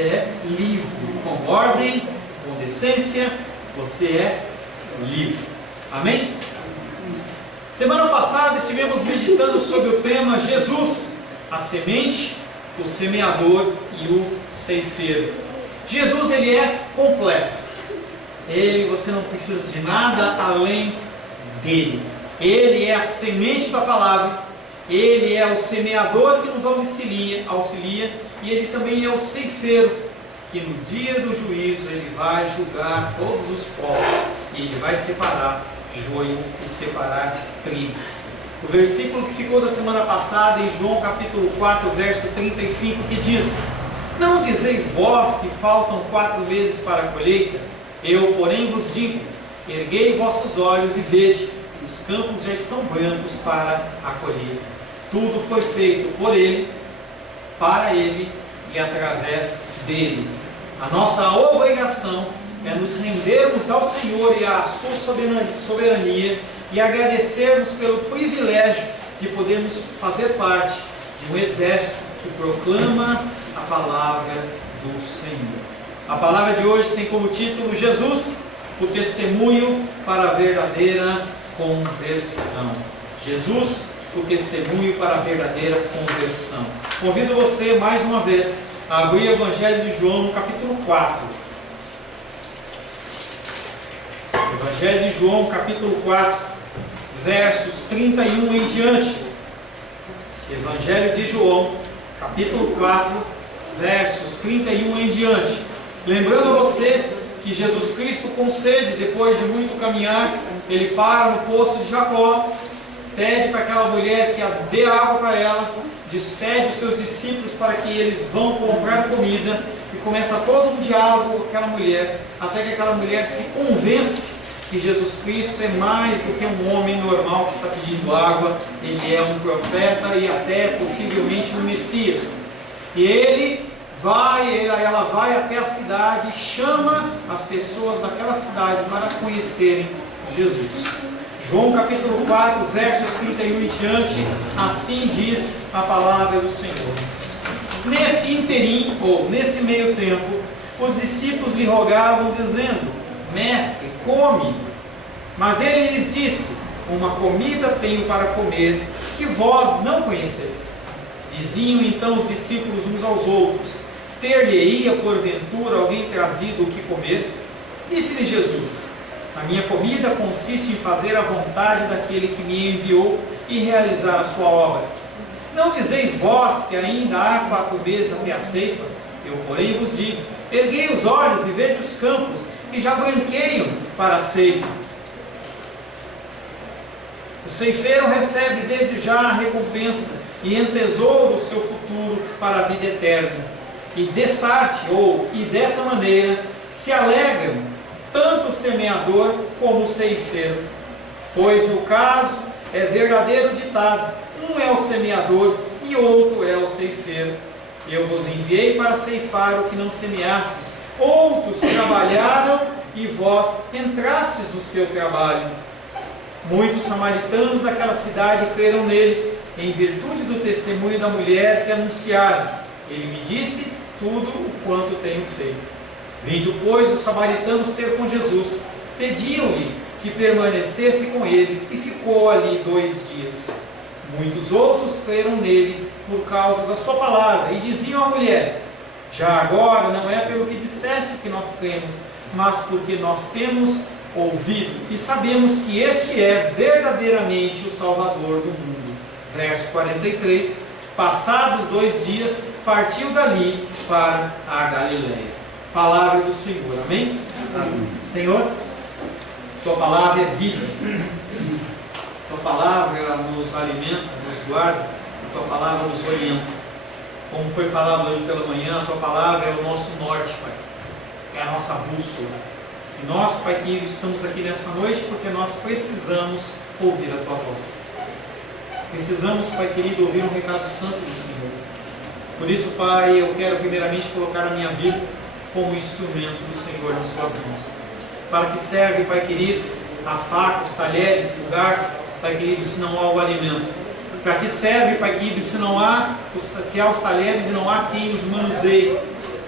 é livre. Com ordem, com decência, você é livre. Amém? Semana passada estivemos meditando sobre o tema Jesus, a semente, o semeador e o ceifeiro. Jesus, ele é completo. Você não precisa de nada além dele. Ele é a semente da palavra. Ele é o semeador que nos auxilia, e ele também é o ceifeiro, que no dia do juízo ele vai julgar todos os povos, e ele vai separar joio e separar trigo. O versículo que ficou da semana passada, em João capítulo 4, verso 35, que diz: não dizeis vós que faltam 4 meses para a colheita? Eu, porém, vos digo, erguei vossos olhos e vede, os campos já estão brancos para a colheita. Tudo foi feito por Ele, para Ele e através dEle. A nossa obrigação é nos rendermos ao Senhor e à sua soberania e agradecermos pelo privilégio de podermos fazer parte de um exército que proclama a palavra do Senhor. A palavra de hoje tem como título Jesus, o testemunho para a verdadeira conversão. Jesus, o testemunho para a verdadeira conversão. Convido você mais uma vez a abrir o Evangelho de João no capítulo 4. Evangelho de João, capítulo 4, versos 31 em diante. Evangelho de João, capítulo 4, versos 31 em diante. Lembrando a você que Jesus Cristo, com sede, depois de muito caminhar, ele para no poço de Jacó, pede para aquela mulher que dê água para ela, despede os seus discípulos para que eles vão comprar comida, e começa todo um diálogo com aquela mulher, até que aquela mulher se convence que Jesus Cristo é mais do que um homem normal que está pedindo água, ele é um profeta e até possivelmente um Messias. E ela vai até a cidade e chama as pessoas daquela cidade para conhecerem Jesus. João capítulo 4, versos 31 em diante, assim diz a palavra do Senhor. Nesse interim, ou nesse meio tempo, os discípulos lhe rogavam, dizendo: Mestre, come. Mas ele lhes disse: uma comida tenho para comer, que vós não conheceis. Diziam então os discípulos uns aos outros: ter-lhe-ia porventura alguém trazido o que comer? Disse-lhe Jesus: a minha comida consiste em fazer a vontade daquele que me enviou e realizar a sua obra. Não dizeis vós que ainda há 4 meses até a ceifa? Eu, porém, vos digo: erguei os olhos e vede os campos, que já branqueiam para a ceifa. O ceifeiro recebe desde já a recompensa e entesoura o seu futuro para a vida eterna. E dessa maneira se alegram tanto o semeador como o ceifeiro. Pois no caso é verdadeiro ditado: um é o semeador e outro é o ceifeiro. Eu vos enviei para ceifar o que não semeastes, outros trabalharam e vós entrastes no seu trabalho. Muitos samaritanos daquela cidade creram nele, em virtude do testemunho da mulher que anunciaram: ele me disse tudo o quanto tenho feito. Vindo, pois, os samaritanos ter com Jesus, pediam-lhe que permanecesse com eles, e ficou ali 2 dias. Muitos outros creram nele por causa da sua palavra, e diziam à mulher: já agora não é pelo que disseste que nós cremos, mas porque nós temos ouvido e sabemos que este é verdadeiramente o Salvador do mundo. Verso 43. Passados 2 dias, partiu dali para a Galileia. Palavra do Senhor, amém? Amém. Senhor, tua palavra é vida, tua palavra nos alimenta, nos guarda, a tua palavra nos orienta. Como foi falado hoje pela manhã, a tua palavra é o nosso norte, Pai, é a nossa bússola. E nós, Pai querido, estamos aqui nessa noite porque nós precisamos ouvir a tua voz. Precisamos, Pai querido, ouvir um recado santo do Senhor. Por isso, Pai, eu quero primeiramente colocar a minha vida como instrumento do Senhor nas suas mãos. Para que serve, Pai querido, a faca, os talheres, o garfo, Pai querido, se não há o alimento? Para que serve, Pai querido, se há os talheres e não há quem os manuseie?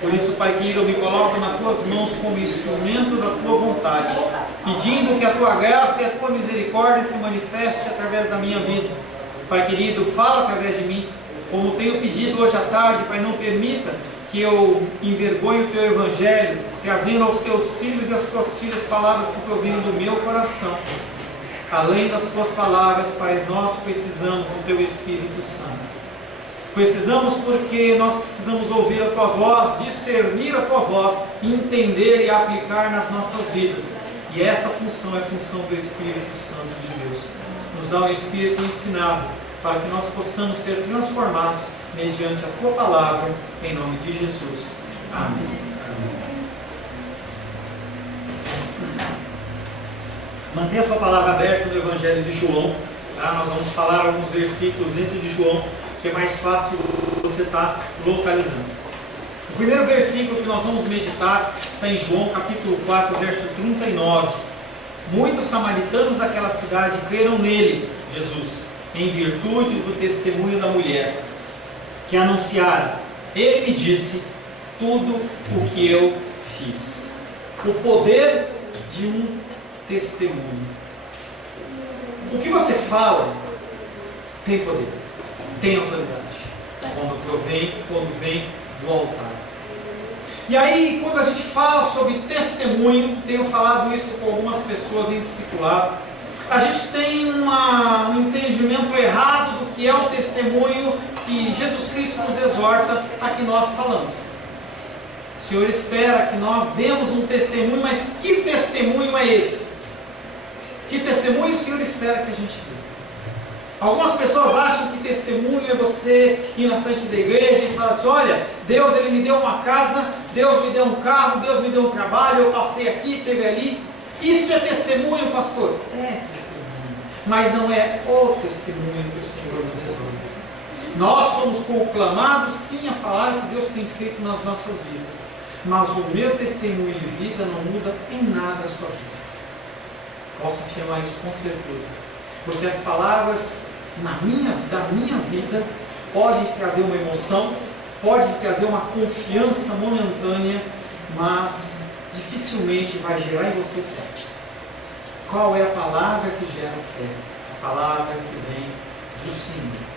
Por isso, Pai querido, eu me coloco nas tuas mãos como instrumento da tua vontade, pedindo que a tua graça e a tua misericórdia se manifeste através da minha vida. Pai querido, fala através de mim, como tenho pedido hoje à tarde. Pai, não permita que eu envergonhe o teu evangelho, trazendo aos teus filhos e às tuas filhas palavras que provêm do meu coração. Além das tuas palavras, Pai, nós precisamos do teu Espírito Santo. Precisamos, porque nós precisamos ouvir a tua voz, discernir a tua voz, entender e aplicar nas nossas vidas. E essa função é a função do Espírito Santo de Deus. Nos dá um Espírito ensinado, para que nós possamos ser transformados mediante a tua palavra, em nome de Jesus. Amém. Mantenha a sua palavra aberta no Evangelho de João. Tá? Nós vamos falar alguns versículos dentro de João, que é mais fácil você estar localizando. O primeiro versículo que nós vamos meditar está em João capítulo 4, verso 39. Muitos samaritanos daquela cidade creram nele, Jesus, em virtude do testemunho da mulher, que anunciaram: ele me disse tudo o que eu fiz. O poder de um testemunho. O que você fala tem poder, tem autoridade, quando vem do altar. E aí, quando a gente fala sobre testemunho, tenho falado isso com algumas pessoas em discipulado, a gente tem um entendimento errado do que é o testemunho que Jesus Cristo nos exorta a que nós falamos. O Senhor espera que nós demos um testemunho, mas que testemunho é esse? Que testemunho o Senhor espera que a gente dê? Algumas pessoas acham que testemunho é você ir na frente da igreja e falar assim: olha, Deus ele me deu uma casa, Deus me deu um carro, Deus me deu um trabalho, eu passei aqui, teve ali. Isso é testemunho, pastor? É testemunho, mas não é o testemunho que o Senhor nos resolve. Nós somos conclamados sim a falar o que Deus tem feito nas nossas vidas, mas o meu testemunho de vida não muda em nada a sua vida. Posso afirmar isso com certeza, porque as palavras da minha vida podem te trazer uma emoção, pode te trazer uma confiança momentânea, mas dificilmente vai gerar em você fé. Qual é a palavra que gera fé? A palavra que vem do Senhor.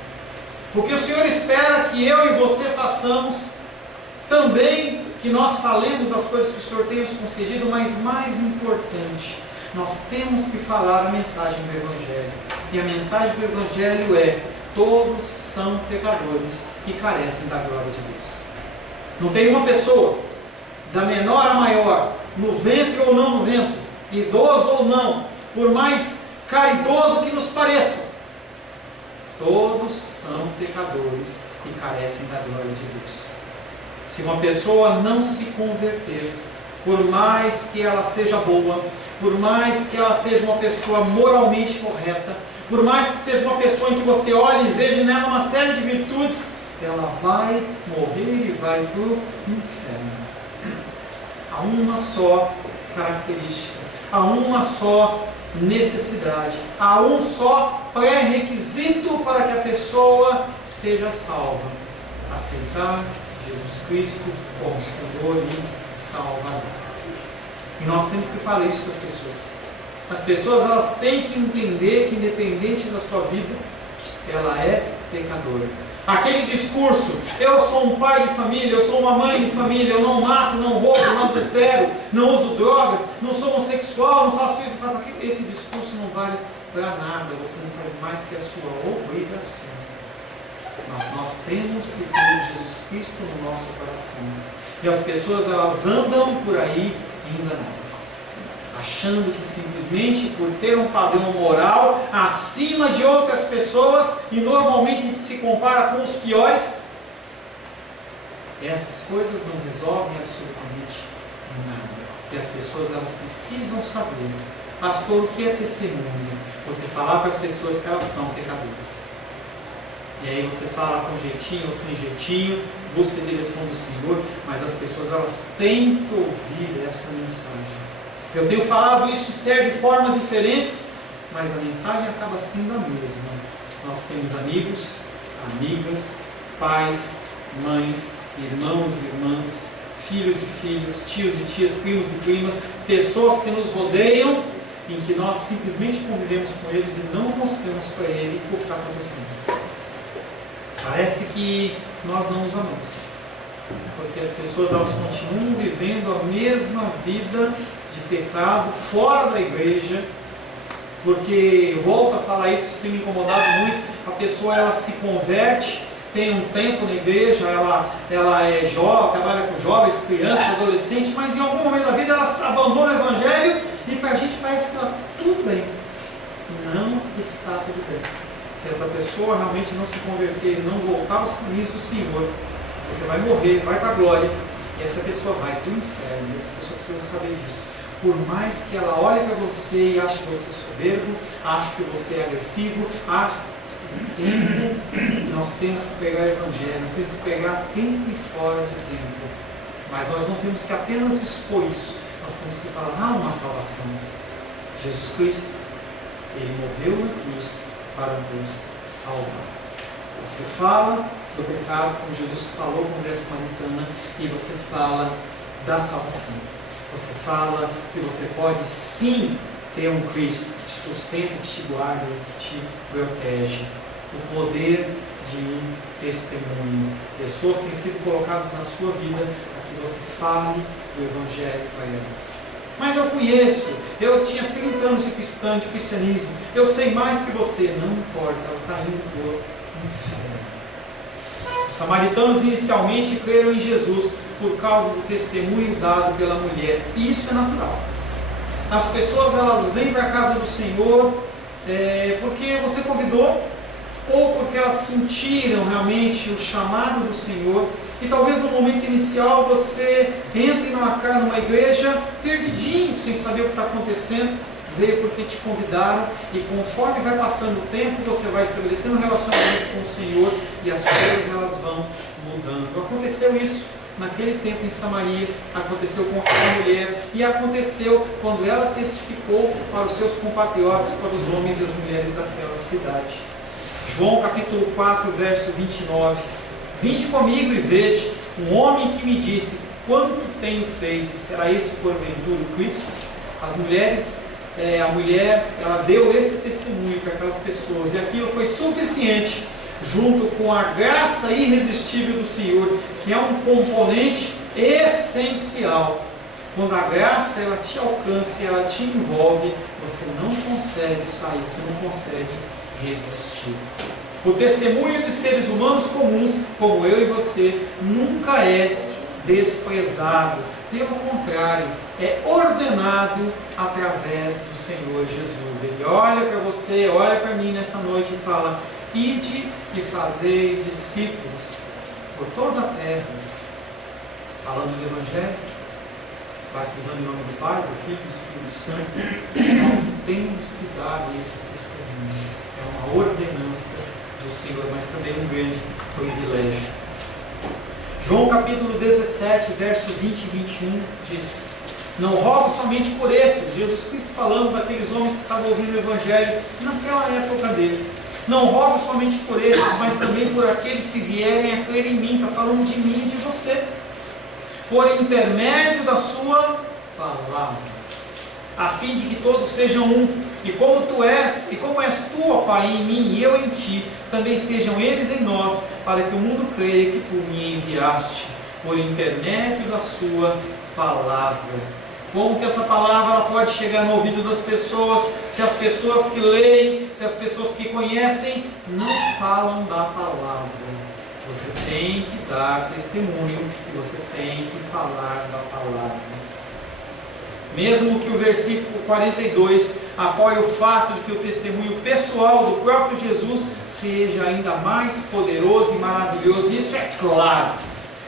Porque o Senhor espera que eu e você façamos também, que nós falemos das coisas que o Senhor tem nos concedido, mas mais importante, nós temos que falar a mensagem do Evangelho. E a mensagem do Evangelho é: todos são pecadores e carecem da glória de Deus. Não tem uma pessoa, da menor a maior, no ventre ou não no ventre, idoso ou não, por mais caridoso que nos pareça, todos são pecadores e carecem da glória de Deus. Se uma pessoa não se converter, por mais que ela seja boa, por mais que ela seja uma pessoa moralmente correta, por mais que seja uma pessoa em que você olhe e veja nela uma série de virtudes, ela vai morrer e vai para o inferno. Há uma só característica, há uma só necessidade, há um só pré-requisito para que a pessoa seja salva: aceitar Jesus Cristo como Senhor e Salvador. E nós temos que falar isso para as pessoas. As pessoas elas têm que entender que, independente da sua vida, ela é pecadora. Aquele discurso: eu sou um pai de família, eu sou uma mãe de família, eu não mato, não roubo, não adultero, não uso drogas, não sou homossexual, não faço isso, não faço aquilo. Esse discurso não vale para nada, você não faz mais que a sua obrigação. Mas nós temos que ter Jesus Cristo no nosso coração. E as pessoas elas andam por aí enganadas, achando que simplesmente por ter um padrão moral acima de outras pessoas, e normalmente a gente se compara com os piores, essas coisas não resolvem absolutamente nada. E as pessoas elas precisam saber: pastor, o que é testemunho? Você falar para as pessoas que elas são pecadoras. E aí você fala com jeitinho ou sem jeitinho, busca a direção do Senhor, mas as pessoas elas têm que ouvir essa mensagem. Eu tenho falado isso de formas diferentes, mas a mensagem acaba sendo a mesma. Nós temos amigos, amigas, pais, mães, irmãos, irmãs, filhos e filhas, tios e tias, primos e primas, pessoas que nos rodeiam, em que nós simplesmente convivemos com eles e não mostramos para ele o que está acontecendo. Parece que nós não os amamos, porque as pessoas elas continuam vivendo a mesma vida de pecado fora da igreja, porque, volto a falar isso tem me incomodado muito, a pessoa ela se converte, tem um tempo na igreja, ela é jovem, trabalha com jovens, crianças, adolescentes, mas em algum momento da vida ela abandona o evangelho e para a gente parece que está tudo bem. Não está tudo bem. Se essa pessoa realmente não se converter e não voltar aos caminhos do Senhor, você vai morrer, vai para a glória, e essa pessoa vai para o inferno, e essa pessoa precisa saber disso. Por mais que ela olhe para você e ache que você é soberbo, ache que você é agressivo, nós temos que pegar o evangelho, nós temos que pegar tempo e fora de tempo. Mas nós não temos que apenas expor isso, nós temos que falar, há uma salvação. Jesus Cristo, Ele morreu na cruz para nos salvar. Você fala do pecado, como Jesus falou com a mulher samaritana, e você fala da salvação. Você fala que você pode sim ter um Cristo que te sustenta, que te guarda, que te protege. O poder de um testemunho. Pessoas têm sido colocadas na sua vida para que você fale do Evangelho para elas. Mas eu conheço, eu tinha 30 anos de cristianismo, eu sei mais que você. Não importa, ela está indo para o inferno. Os samaritanos inicialmente creram em Jesus por causa do testemunho dado pela mulher. E isso é natural. As pessoas elas vêm para a casa do Senhor porque você convidou, ou porque elas sentiram realmente o chamado do Senhor. E talvez no momento inicial você entre numa igreja perdidinho, sem saber o que está acontecendo. Veio porque te convidaram, e conforme vai passando o tempo, você vai estabelecendo um relacionamento com o Senhor e as coisas elas vão mudando. Aconteceu isso naquele tempo em Samaria, aconteceu com aquela mulher, e aconteceu quando ela testificou para os seus compatriotas, para os homens e as mulheres daquela cidade. João capítulo 4, verso 29. Vinde comigo e veja um homem que me disse, quanto tenho feito, será esse porventura o Cristo? As mulheres, a mulher, ela deu esse testemunho para aquelas pessoas, e aquilo foi suficiente, junto com a graça irresistível do Senhor, que é um componente essencial. Quando a graça ela te alcança, ela te envolve, você não consegue sair, você não consegue resistir. O testemunho de seres humanos comuns, como eu e você, nunca é desprezado. Pelo contrário, é ordenado através do Senhor Jesus. Ele olha para você, olha para mim nesta noite e fala, ide e fazei discípulos por toda a terra, falando do Evangelho, batizando em nome do Pai, do Filho e do Espírito Santo. Nós temos que dar esse testemunho. É uma ordenança do Senhor, mas também um grande privilégio. João capítulo 17, versos 20 e 21 diz, não rogo somente por estes, Jesus Cristo falando daqueles homens que estavam ouvindo o Evangelho naquela época dele. Não rogo somente por estes, mas também por aqueles que vierem a crer em mim. Está falando de mim e de você. Por intermédio da sua palavra, a fim de que todos sejam um. E como tu és, e como és tu, ó Pai, em mim e eu em ti, também sejam eles em nós, para que o mundo creia que tu me enviaste, por intermédio da sua palavra. Como que essa palavra ela pode chegar no ouvido das pessoas, se as pessoas que leem, se as pessoas que conhecem, não falam da palavra? Você tem que dar testemunho, e você tem que falar da palavra. Mesmo que o versículo 42 apoie o fato de que o testemunho pessoal do próprio Jesus seja ainda mais poderoso e maravilhoso, e isso é claro.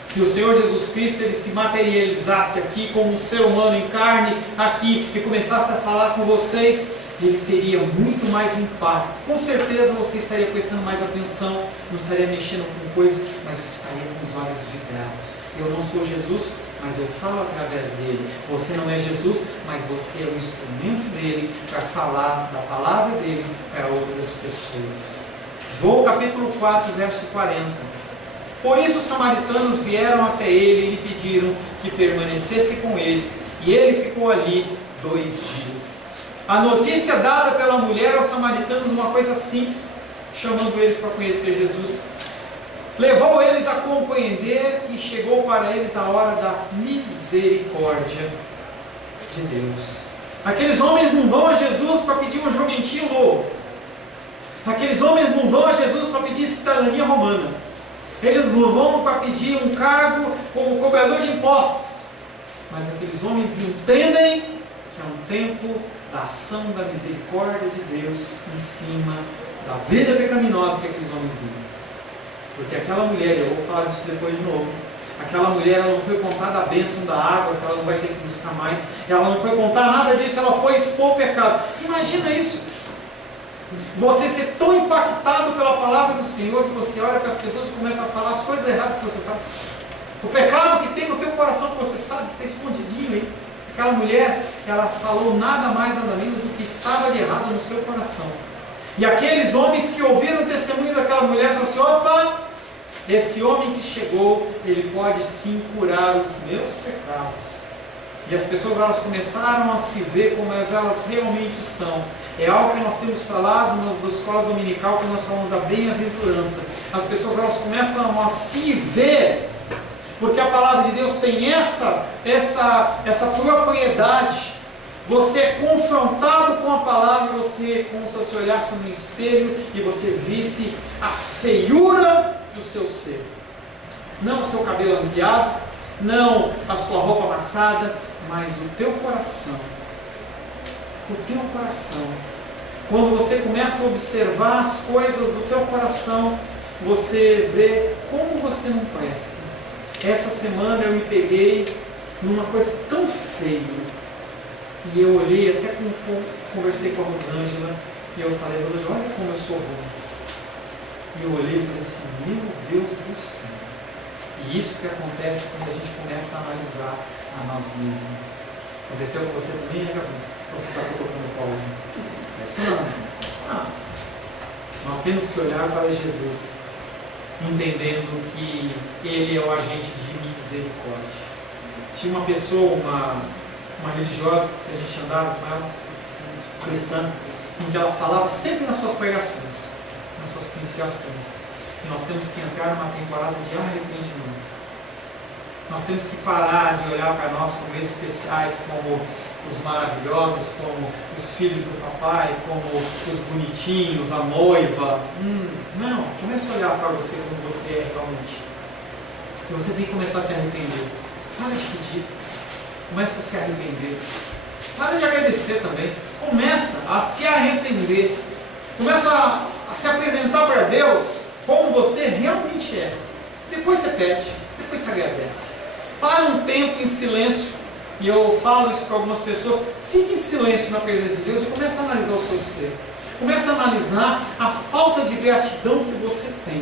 Se o Senhor Jesus Cristo ele se materializasse aqui como um ser humano em carne aqui e começasse a falar com vocês, ele teria muito mais impacto. Com certeza você estaria prestando mais atenção, não estaria mexendo com coisas, mas você estaria com os olhos vidrados. Eu não sou Jesus, mas eu falo através dele. Você não é Jesus, mas você é o instrumento dele para falar da palavra dele para outras pessoas. João capítulo 4, verso 40. Por isso os samaritanos vieram até ele e lhe pediram que permanecesse com eles. E ele ficou ali 2 dias. A notícia dada pela mulher aos samaritanos, uma coisa simples, chamando eles para conhecer Jesus, levou eles a compreender que chegou para eles a hora da misericórdia de Deus. Aqueles homens não vão a Jesus para pedir um jumentinho novo. Aqueles homens não vão a Jesus para pedir cidadania romana. Eles não vão para pedir um cargo como cobrador de impostos. Mas aqueles homens entendem que é um tempo da ação da misericórdia de Deus em cima da vida pecaminosa que aqueles homens vivem. Porque aquela mulher, eu vou falar disso depois de novo, aquela mulher, ela não foi contar da bênção da água, que ela não vai ter que buscar mais, ela não foi contar nada disso, ela foi expor o pecado. Imagina isso, você ser tão impactado pela palavra do Senhor, que você olha para as pessoas e começa a falar as coisas erradas que você faz, o pecado que tem no teu coração, que você sabe que está escondidinho aí. Aquela mulher, ela falou nada mais, nada menos do que estava de errado no seu coração. E aqueles homens que ouviram o testemunho daquela mulher, falaram assim: opa, esse homem que chegou, ele pode sim curar os meus pecados. E as pessoas, elas começaram a se ver como elas realmente são. É algo que nós temos falado nas escolas dominical, que nós falamos da bem-aventurança. As pessoas, elas começam a se ver, porque a palavra de Deus tem essa propriedade. Você é confrontado com a palavra, você, como se você olhasse no espelho e você visse a feiura do seu ser. Não o seu cabelo arrepiado, não a sua roupa amassada, mas o teu coração. O teu coração. Quando você começa a observar as coisas do teu coração, você vê como você não presta. Essa semana eu me peguei numa coisa tão feia. E eu olhei, até conversei com a Rosângela, e eu falei: Rosângela, olha como eu sou ruim. E eu olhei e falei assim: meu Deus do céu. E isso que acontece quando a gente começa a analisar a nós mesmos. Aconteceu com você também, né, Gabriel? Você está tocando o pau. É isso não, é isso não. Nós temos que olhar para Jesus, entendendo que Ele é o agente de misericórdia. Tinha uma pessoa, uma religiosa, que a gente andava com ela, cristã, em que ela falava sempre nas suas pregações, nas suas iniciações, que nós temos que entrar numa temporada de arrependimento. Nós temos que parar de olhar para nós como especiais, como os maravilhosos, como os filhos do papai, como os bonitinhos, a noiva. Não, comece a olhar para você como você é realmente. E você tem que começar a se arrepender. Para de pedir. Começa a se arrepender. Para de agradecer também. Começa a se arrepender. Começa a se apresentar para Deus como você realmente é. Depois você pede. Depois você agradece. Para um tempo em silêncio. E eu falo isso para algumas pessoas. Fique em silêncio na presença de Deus e comece a analisar o seu ser. Comece a analisar a falta de gratidão que você tem.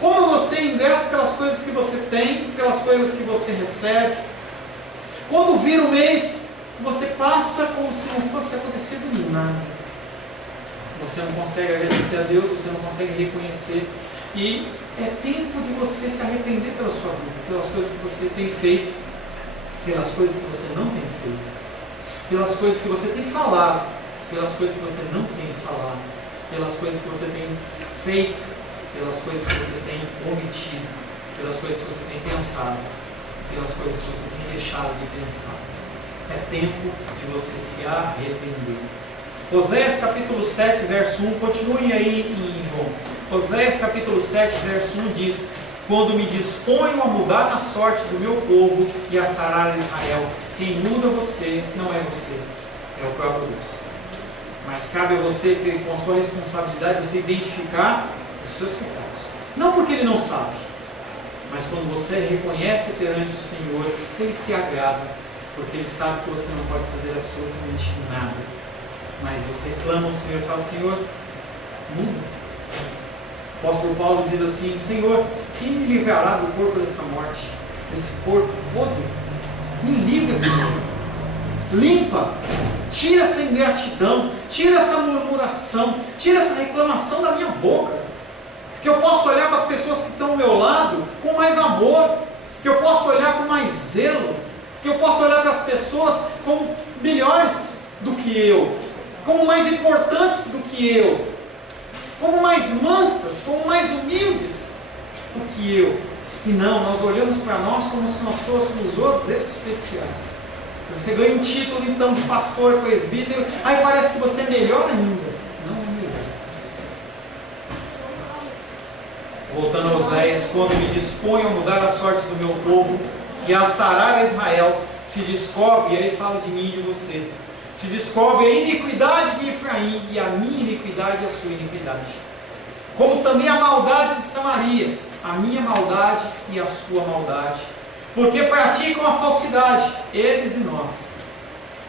Como você é ingrato pelas coisas que você tem, pelas coisas que você recebe. Quando vira o mês, você passa como se não fosse acontecido nada. Você não consegue agradecer a Deus, você não consegue reconhecer. E é tempo de você se arrepender pela sua vida, pelas coisas que você tem feito, pelas coisas que você não tem feito, pelas coisas que você tem falado, pelas coisas que você não tem falado, pelas coisas que você tem feito, pelas coisas que você tem omitido, pelas coisas que você tem pensado, pelas coisas que você tem deixado de pensar. É tempo de você se arrepender. Oséias capítulo 7, verso 1, continue aí em João. Oséias capítulo 7, verso 1 diz: quando me disponho a mudar a sorte do meu povo e a sarar Israel, quem muda você não é você, é o próprio Deus. Mas cabe a você ter com a sua responsabilidade, você identificar os seus pecados. Não porque Ele não sabe, mas quando você reconhece perante o Senhor, Ele se agrada, porque Ele sabe que você não pode fazer absolutamente nada. Mas você clama ao Senhor e fala: Senhor, muda. O apóstolo Paulo diz assim: Senhor, quem me livrará do corpo dessa morte, desse corpo podre? Me livra, Senhor. Limpa, tira essa ingratidão, tira essa murmuração, tira essa reclamação da minha boca. que eu possa olhar para as pessoas que estão ao meu lado com mais amor, que eu possa olhar com mais zelo, que eu possa olhar para as pessoas como melhores do que eu, como mais importantes do que eu, como mais mansas, como mais humildes do que eu. E não, nós olhamos para nós como se nós fôssemos os especiais. Você ganha um título então de pastor, presbítero, aí parece que você é melhor ainda. Não é melhor. Voltando a Oséias, quando me disponho a mudar a sorte do meu povo e a sarar a Israel, se descobre, e aí fala de mim e de você, se descobre a iniquidade de Efraim e a minha iniquidade e a sua iniquidade, como também a maldade de Samaria, a minha maldade e a sua maldade, porque praticam a falsidade, eles e nós,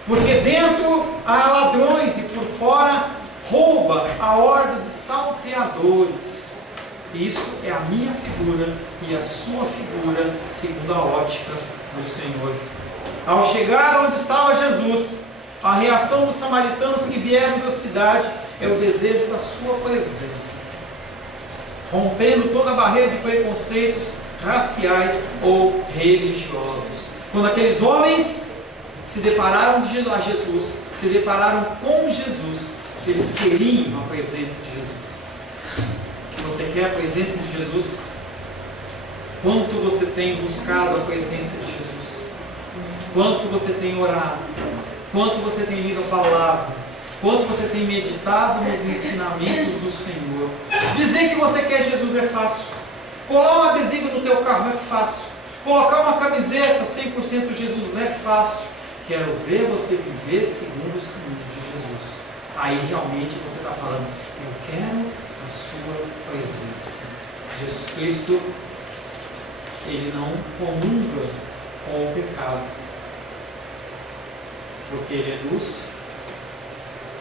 porque dentro há ladrões e por fora rouba a horda de salteadores. Isso é a minha figura e a sua figura segundo a ótica do Senhor. Ao chegar onde estava Jesus, a reação dos samaritanos que vieram da cidade é o desejo da sua presença, rompendo toda a barreira de preconceitos raciais ou religiosos. Quando aqueles homens se depararam a Jesus, se depararam com Jesus, eles queriam a presença de Jesus. Você quer a presença de Jesus? Quanto você tem buscado a presença de Jesus? Quanto você tem orado? Quanto você tem lido a palavra? Quanto você tem meditado nos ensinamentos do Senhor? Dizer que você quer Jesus é fácil. Colar um adesivo no teu carro é fácil. Colocar uma camiseta 100% Jesus é fácil. Quero ver você viver segundo os caminhos de Jesus. Aí realmente você está falando, eu quero a sua presença. Jesus Cristo, Ele não comunga com o pecado, porque Ele é luz.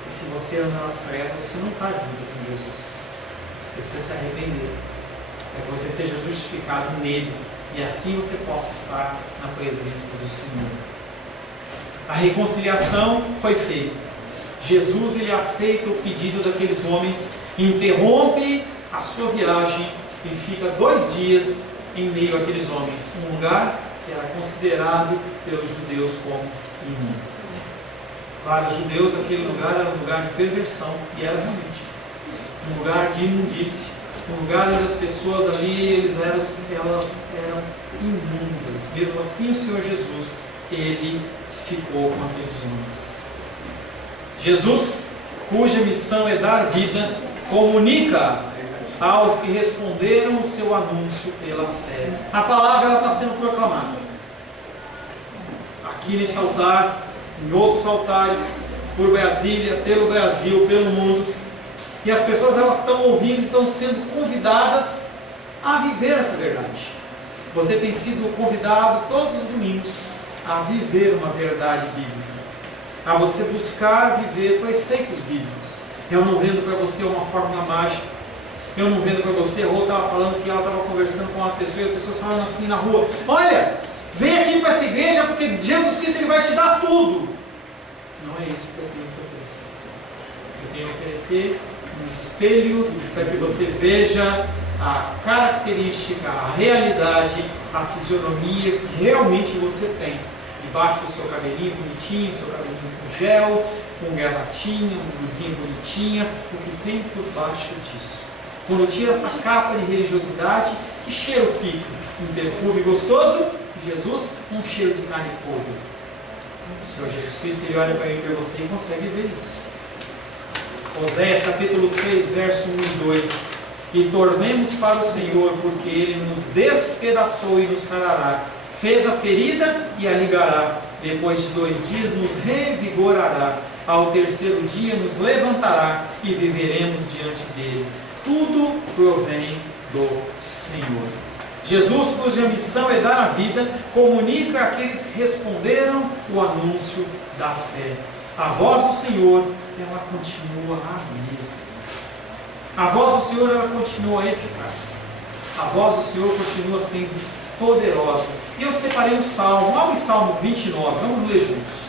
E se você anda nas trevas, você não está junto com Jesus. Você precisa se arrepender, para que você seja justificado nele, e assim você possa estar na presença do Senhor. A reconciliação foi feita. Jesus, ele aceita o pedido daqueles homens, interrompe a sua viagem e fica 2 dias em meio àqueles homens, um lugar que era considerado pelos judeus como imundo. Para os judeus, aquele lugar era um lugar de perversão, e era realmente um lugar de imundície, um lugar onde as pessoas ali, elas eram imundas. Mesmo assim, o Senhor Jesus, ele ficou com aqueles homens. Jesus, cuja missão é dar vida, comunica aos que responderam o seu anúncio pela fé. A palavra está sendo proclamada aqui nesse altar, em outros altares, por Brasília, pelo Brasil, pelo mundo, e as pessoas elas estão ouvindo, estão sendo convidadas a viver essa verdade. Você tem sido convidado todos os domingos a viver uma verdade bíblica, a você buscar viver preceitos bíblicos. Eu não vendo para você uma fórmula mágica, eu não vendo para você. A Rô estava falando que ela estava conversando com uma pessoa e as pessoas falando assim na rua: olha, vem aqui para essa igreja porque Jesus Cristo ele vai te dar tudo. Não é isso que eu tenho que te oferecer. Eu tenho que oferecer um espelho para que você veja a característica, a realidade, a fisionomia que realmente você tem. Debaixo do seu cabelinho bonitinho, seu cabelinho com gel, com gravatinha, uma blusinha bonitinha, o que tem por baixo disso. Quando tira essa capa de religiosidade, que cheiro fica? Um perfume gostoso? Jesus, um cheiro de carne podre. O Senhor Jesus Cristo, ele olha para mim e para você e consegue ver isso. Oséias capítulo 6, verso 1 e 2. E tornemos para o Senhor, porque Ele nos despedaçou e nos sarará. Fez a ferida e a ligará. Depois de 2 dias nos revigorará. Ao 3º dia nos levantará e viveremos diante dele. Tudo provém do Senhor. Jesus, cuja missão é dar a vida, comunica àqueles que responderam o anúncio da fé. A voz do Senhor, ela continua a mesma. A voz do Senhor, ela continua eficaz. A voz do Senhor continua sendo poderosa. E eu separei um salmo, lá em Salmo 29, vamos ler juntos.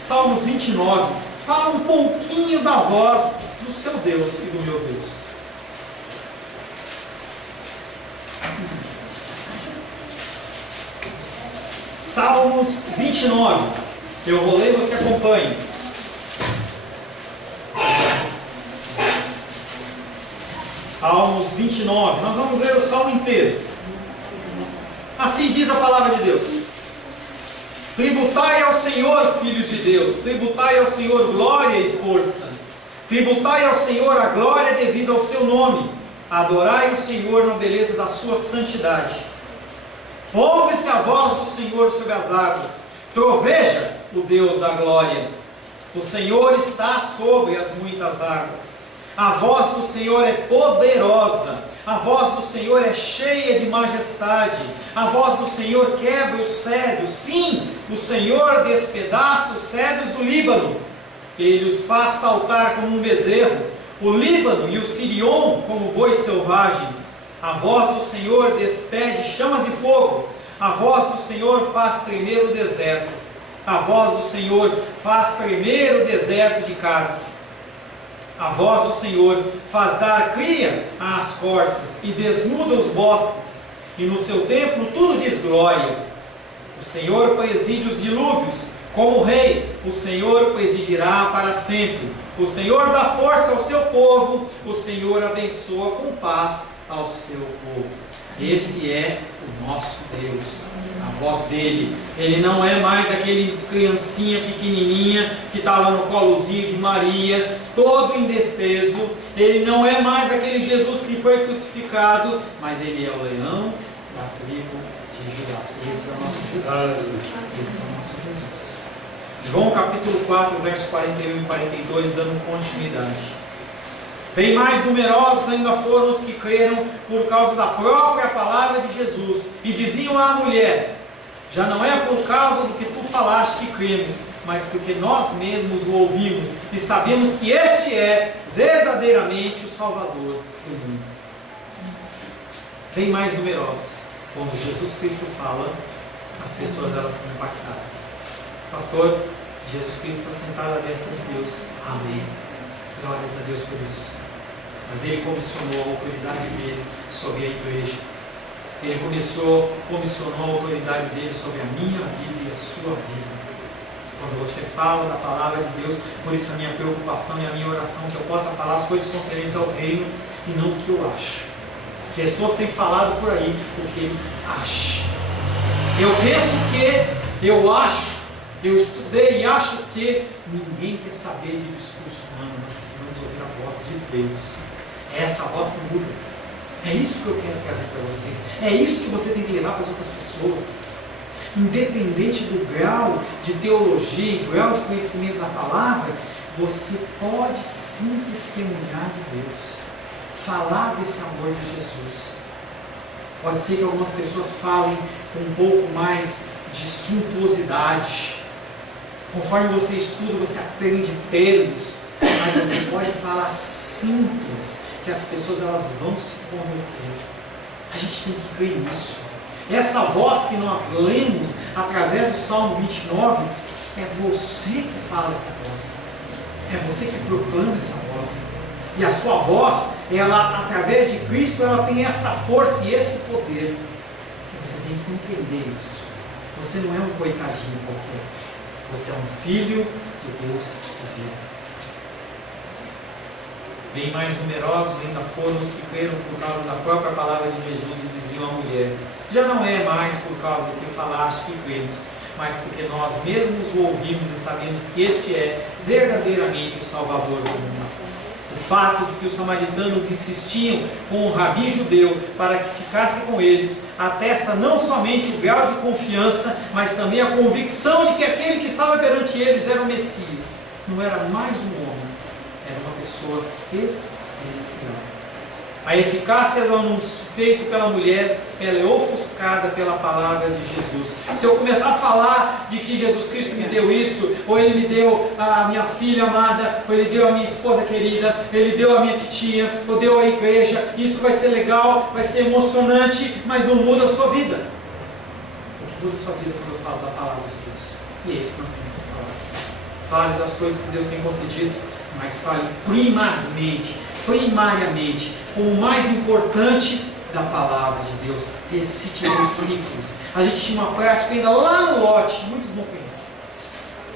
Salmos 29, fala um pouquinho da voz do seu Deus e do meu Deus. Salmos 29. Eu vou ler e você acompanha. Salmos 29. Nós vamos ler o salmo inteiro. Assim diz a palavra de Deus: tributai ao Senhor, filhos de Deus, tributai ao Senhor glória e força, tributai ao Senhor a glória devida ao seu nome, adorai o Senhor na beleza da sua santidade. Ouve-se a voz do Senhor sobre as águas, troveja o Deus da glória. O Senhor está sobre as muitas águas. A voz do Senhor é poderosa, a voz do Senhor é cheia de majestade, a voz do Senhor quebra os cedros. Sim, o Senhor despedaça os cedros do Líbano, ele os faz saltar como um bezerro, o Líbano e o Sirion como bois selvagens. A voz do Senhor despede chamas de fogo, a voz do Senhor faz tremer o deserto, a voz do Senhor faz tremer o deserto de Cádiz. A voz do Senhor faz dar cria às corças e desnuda os bosques, e no seu templo tudo diz glória. O Senhor preside os dilúvios, como rei, o Senhor presidirá para sempre. O Senhor dá força ao seu povo, o Senhor abençoa com paz ao seu povo. Esse é o nosso Deus, a voz dele. Ele não é mais aquele criancinha pequenininha que estava no colozinho de Maria, todo indefeso. Ele não é mais aquele Jesus que foi crucificado, mas ele é o leão da tribo de Judá. Esse é o nosso Jesus. Esse é o nosso Jesus. João capítulo 4, versos 41 e 42, dando continuidade. Bem mais numerosos ainda foram os que creram por causa da própria palavra de Jesus, e diziam à mulher: já não é por causa do que tu falaste que cremos, mas porque nós mesmos o ouvimos e sabemos que este é verdadeiramente o Salvador do mundo. Bem mais numerosos. Quando Jesus Cristo fala, as pessoas elas são impactadas. Pastor, Jesus Cristo está sentado à destra de Deus. Amém. Glórias a Deus por isso. Mas ele comissionou a autoridade dele sobre a igreja. Ele comissionou a autoridade dele sobre a minha vida e a sua vida. Quando você fala da palavra de Deus, por isso a minha preocupação e a minha oração, que eu possa falar as coisas concernentes ao reino e não o que eu acho. Pessoas têm falado por aí o que eles acham. Eu penso que, eu acho, eu estudei e acho que ninguém quer saber de discurso humano. Nós precisamos ouvir a voz de Deus. É essa voz que muda. É isso que eu quero trazer para vocês. É isso que você tem que levar para as outras pessoas. Independente do grau de teologia e grau de conhecimento da palavra, você pode sim testemunhar de Deus. Falar desse amor de Jesus. Pode ser que algumas pessoas falem com um pouco mais de suntuosidade. Conforme você estuda, você aprende termos, mas você pode falar simples, que as pessoas elas vão se converter. A gente tem que crer nisso. Essa voz que nós lemos através do Salmo 29, é você que fala essa voz. É você que proclama essa voz. E a sua voz, ela, através de Cristo, ela tem esta força e esse poder. E você tem que entender isso. Você não é um coitadinho qualquer. Você é um filho de Deus vivo. Bem mais numerosos ainda foram os que creram por causa da própria palavra de Jesus e diziam à mulher: já não é mais por causa do que falaste que cremos, mas porque nós mesmos o ouvimos e sabemos que este é verdadeiramente o Salvador do mundo. O fato de que os samaritanos insistiam com o rabi judeu para que ficasse com eles atesta não somente o grau de confiança, mas também a convicção de que aquele que estava perante eles era o Messias. Não era mais um homem, era uma pessoa especial. A eficácia do anúncio feito pela mulher, ela é ofuscada pela palavra de Jesus. Se eu começar a falar de que Jesus Cristo me deu isso, ou Ele me deu a minha filha amada, ou Ele deu a minha esposa querida, Ele deu a minha titia, ou deu a igreja, isso vai ser legal, vai ser emocionante, mas não muda a sua vida. O que muda a sua vida quando eu falo da palavra de Deus? E é isso que nós temos que falar. Fale das coisas que Deus tem concedido, mas fale primariamente, como o mais importante, da palavra de Deus. Recite versículos. A gente tinha uma prática ainda lá no lote, muitos não conhecem,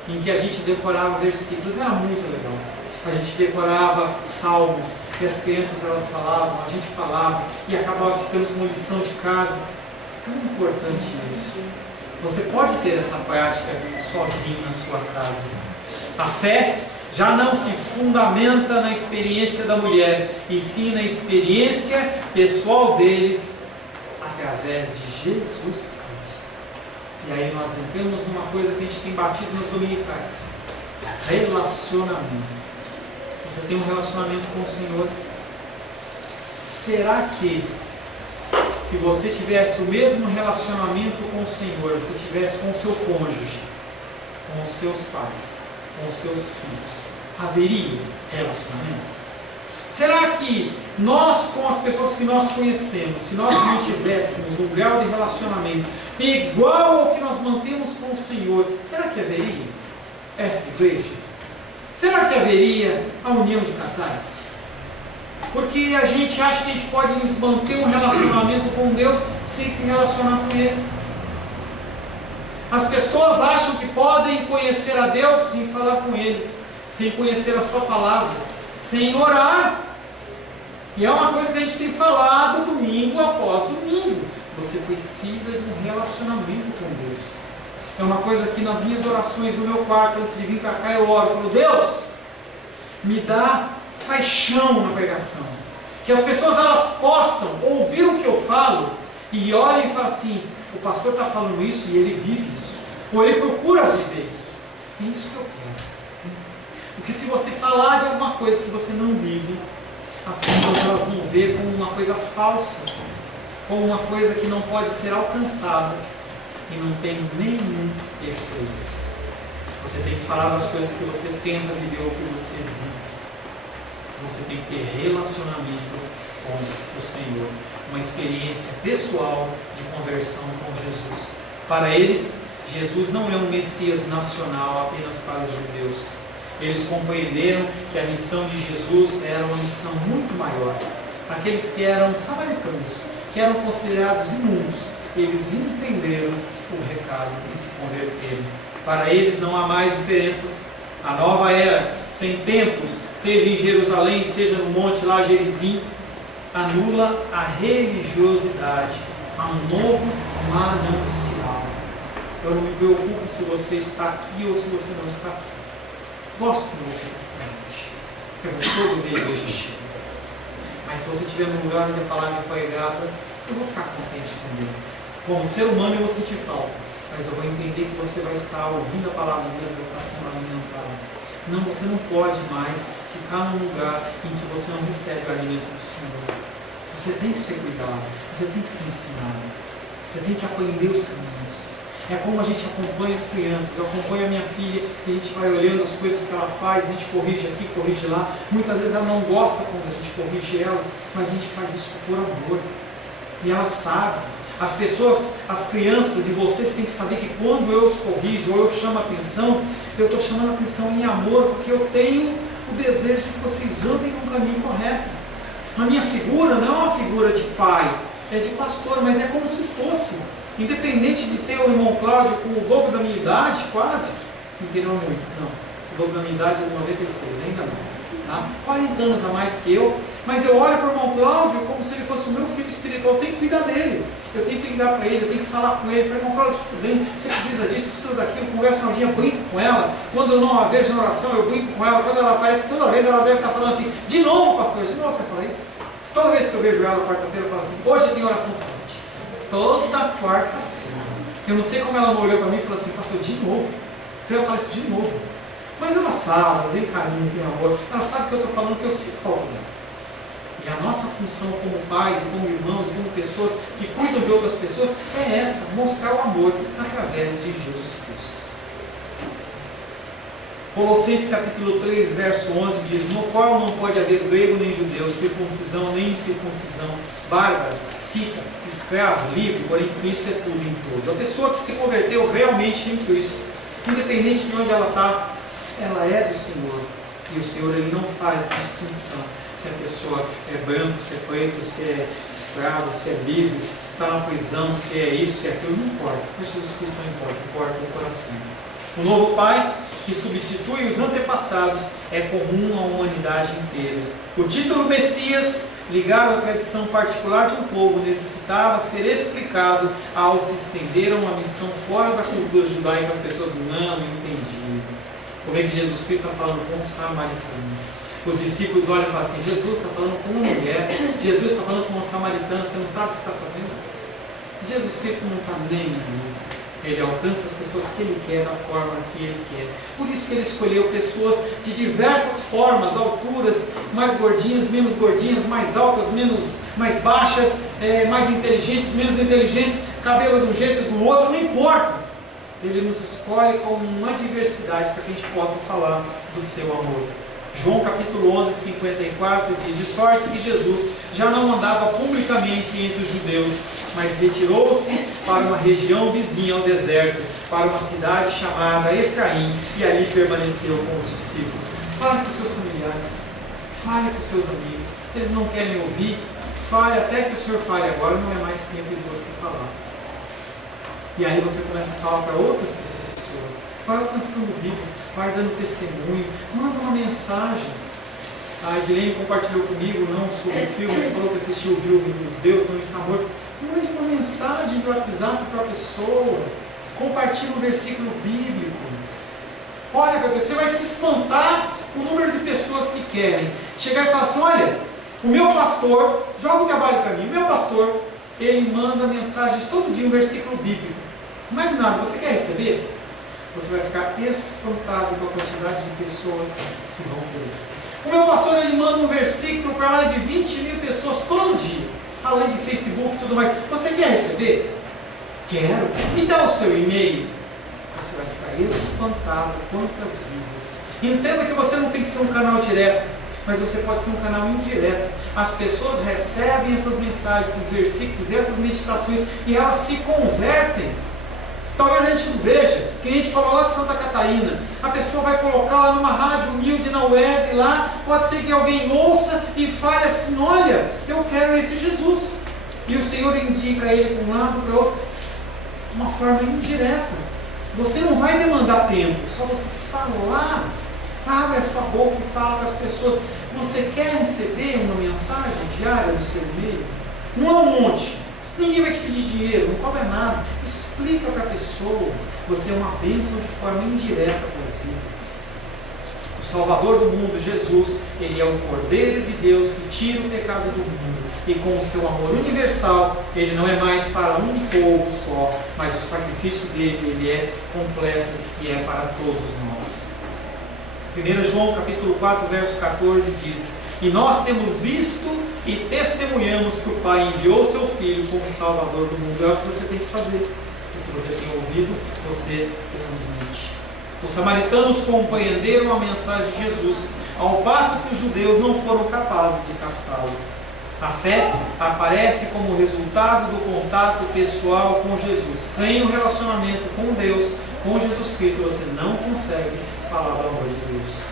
em que a gente decorava versículos. Era muito legal. A gente decorava salmos e as crianças elas falavam, a gente falava e acabava ficando com lição de casa. Tão importante isso. Você pode ter essa prática sozinho na sua casa. A fé já não se fundamenta na experiência da mulher, e sim na experiência pessoal deles através de Jesus Cristo. E aí nós entramos numa coisa que a gente tem batido nas dominicais: relacionamento. Você tem um relacionamento com o Senhor? Será que se você tivesse o mesmo relacionamento com o Senhor, você tivesse com o seu cônjuge, com os seus pais, com os seus filhos, haveria relacionamento? Será que nós, com as pessoas que nós conhecemos, se nós não tivéssemos um grau de relacionamento igual ao que nós mantemos com o Senhor, será que haveria essa igreja? Será que haveria a união de casais? Porque a gente acha que a gente pode manter um relacionamento com Deus sem se relacionar com Ele. As pessoas acham que podem conhecer a Deus sem falar com Ele, sem conhecer a Sua palavra, sem orar. E é uma coisa que a gente tem falado domingo após domingo. Você precisa de um relacionamento com Deus. É uma coisa que nas minhas orações no meu quarto, antes de vir para cá, eu oro. Eu falo: Deus, me dá paixão na pregação. Que as pessoas elas possam ouvir o que eu falo e olhem e falem assim: o pastor está falando isso e ele vive isso. Ou ele procura viver isso. É isso que eu quero. Porque se você falar de alguma coisa que você não vive, as pessoas elas vão ver como uma coisa falsa, como uma coisa que não pode ser alcançada e não tem nenhum efeito. Você tem que falar das coisas que você tenta viver ou que você vive. Você tem que ter relacionamento com o Senhor, uma experiência pessoal de conversão com Jesus. Para eles, Jesus não é um Messias nacional apenas para os judeus. Eles compreenderam que a missão de Jesus era uma missão muito maior. Aqueles que eram samaritanos, que eram considerados imundos, eles entenderam o recado e se converteram. Para eles não há mais diferenças. A nova era, sem templos, seja em Jerusalém, seja no monte lá, Gerizim, anula a religiosidade. Há um novo manancial. Eu não me preocupo se você está aqui ou se você não está aqui. Gosto quando você está aqui. É gostoso ver a igreja cheia. Mas se você estiver num lugar onde a palavra foi pregada, eu vou ficar contente também. Como ser humano eu vou sentir falta, mas eu vou entender que você vai estar ouvindo a palavra de Deus, vai estar sendo alimentado. Não, você não pode mais ficar num lugar em que você não recebe o alimento do Senhor. Você tem que ser cuidado, você tem que ser ensinado, você tem que aprender os caminhos. É como a gente acompanha as crianças. Eu acompanho a minha filha e a gente vai olhando as coisas que ela faz, a gente corrige aqui, corrige lá. Muitas vezes ela não gosta quando a gente corrige ela, mas a gente faz isso por amor. E ela sabe. As pessoas, as crianças e vocês têm que saber que quando eu os corrijo ou eu chamo a atenção, eu estou chamando a atenção em amor, porque eu tenho o desejo de que vocês andem no caminho correto. A minha figura não é uma figura de pai, é de pastor, mas é como se fosse. Independente de ter o irmão Cláudio com o dobro da minha idade, quase, entendeu muito? Não, o dobro da minha idade é de 96, ainda não. Tá? 40 anos a mais que eu, mas eu olho para o irmão Cláudio como se ele fosse o meu filho espiritual. Eu tenho que cuidar dele, eu tenho que ligar para ele, eu tenho que falar com ele. Falei: irmão Cláudio, tudo bem, você precisa disso, precisa daquilo, conversa um dia, brinco com ela. Quando eu não a vejo na oração, eu brinco com ela. Quando ela aparece, toda vez ela deve estar falando assim: de novo, pastor, de novo você fala isso? Toda vez que eu vejo ela quarta-feira, eu falo assim: hoje tem oração forte. Toda quarta-feira. Eu não sei como ela não olhou para mim e falou assim: pastor, de novo? Você vai falar isso de novo? Mas ela sabe, tem carinho, tem amor. Ela sabe que eu estou falando, que eu sinto falta dela. E a nossa função como pais, e como irmãos, e como pessoas que cuidam de outras pessoas, é essa: mostrar o amor através de Jesus Cristo. Colossenses capítulo 3, verso 11 diz: no qual não pode haver grego nem judeu, circuncisão nem incircuncisão, bárbaro, cita, escravo, livre, porém Cristo é tudo em todos. A pessoa que se converteu realmente em Cristo, independente de onde ela está, ela é do Senhor. E o Senhor ele não faz distinção. se a pessoa é branco, se é preto, se é escravo, se é livre, se está na prisão, se é isso, se é aquilo, não importa. Mas Jesus Cristo não importa, importa o coração. O novo Pai, que substitui os antepassados, é comum à humanidade inteira. O título Messias, ligado à tradição particular de um povo, necessitava ser explicado ao se estender a uma missão fora da cultura judaica. As pessoas não entendiam. Como é que Jesus Cristo está falando com os samaritanos? Os discípulos olham e falam assim: Jesus está falando com uma mulher, Jesus está falando com uma samaritana, você não sabe o que você está fazendo? Jesus Cristo não está nem aí. Ele alcança as pessoas que Ele quer, da forma que Ele quer. Por isso que Ele escolheu pessoas de diversas formas, alturas, mais gordinhas, menos gordinhas, mais altas, mais baixas, mais inteligentes, menos inteligentes, cabelo de um jeito e do outro, não importa. Ele nos escolhe com uma diversidade para que a gente possa falar do seu amor. João capítulo 11, 54 diz: de sorte que Jesus já não andava publicamente entre os judeus, mas retirou-se para uma região vizinha ao deserto, para uma cidade chamada Efraim, e ali permaneceu com os discípulos. Fale com os seus familiares, fale com os seus amigos, eles não querem ouvir, fale até que o Senhor fale agora, não é mais tempo de você falar. E aí você começa a falar para outras pessoas, vai alcançando vidas, vai dando testemunho, manda uma mensagem. A Edilene compartilhou comigo, não sobre o filme, mas falou que assistiu o filme Deus Não Está Morto. Mande uma mensagem de WhatsApp para a pessoa, compartilhe um versículo bíblico. Olha, você vai se espantar o número de pessoas que querem chegar e falar assim: olha, o meu pastor, joga o trabalho para mim, o meu pastor, ele manda mensagens todo dia, um versículo bíblico. Mais nada, você quer receber? Você vai ficar espantado com a quantidade de pessoas que vão querer. O meu pastor, ele manda um versículo para mais de 20.000 pessoas todo dia, além de Facebook e tudo mais. Você quer receber? Quero. Me dá o seu e-mail. Você vai ficar espantado quantas vidas. Entenda que você não tem que ser um canal direto, mas você pode ser um canal indireto. As pessoas recebem essas mensagens, esses versículos, essas meditações, e elas se convertem. Talvez a gente não veja, que a gente falou lá de Santa Catarina, a pessoa vai colocar lá numa rádio humilde na web lá, pode ser que alguém ouça e fale assim: olha, eu quero esse Jesus. E o Senhor indica ele para um lado, para o outro, de uma forma indireta. Você não vai demandar tempo, só você falar, abre a sua boca e fala para as pessoas. Você quer receber uma mensagem diária no seu e-mail? Não é um monte. Ninguém vai te pedir dinheiro, não cobra nada. Explica para a pessoa. Você é uma bênção de forma indireta para as vidas. O Salvador do mundo, Jesus, Ele é o Cordeiro de Deus que tira o pecado do mundo. E com o seu amor universal, Ele não é mais para um povo só, mas o sacrifício dele, Ele é completo e é para todos nós. 1 João capítulo 4, verso 14 diz: e nós temos visto e testemunhamos que o Pai enviou o seu Filho como Salvador do mundo. É o que você tem que fazer. O que você tem ouvido, você transmite. Os samaritanos compreenderam a mensagem de Jesus, ao passo que os judeus não foram capazes de captá-lo. A fé aparece como resultado do contato pessoal com Jesus. Sem o relacionamento com Deus, com Jesus Cristo, você não consegue falar do amor de Deus.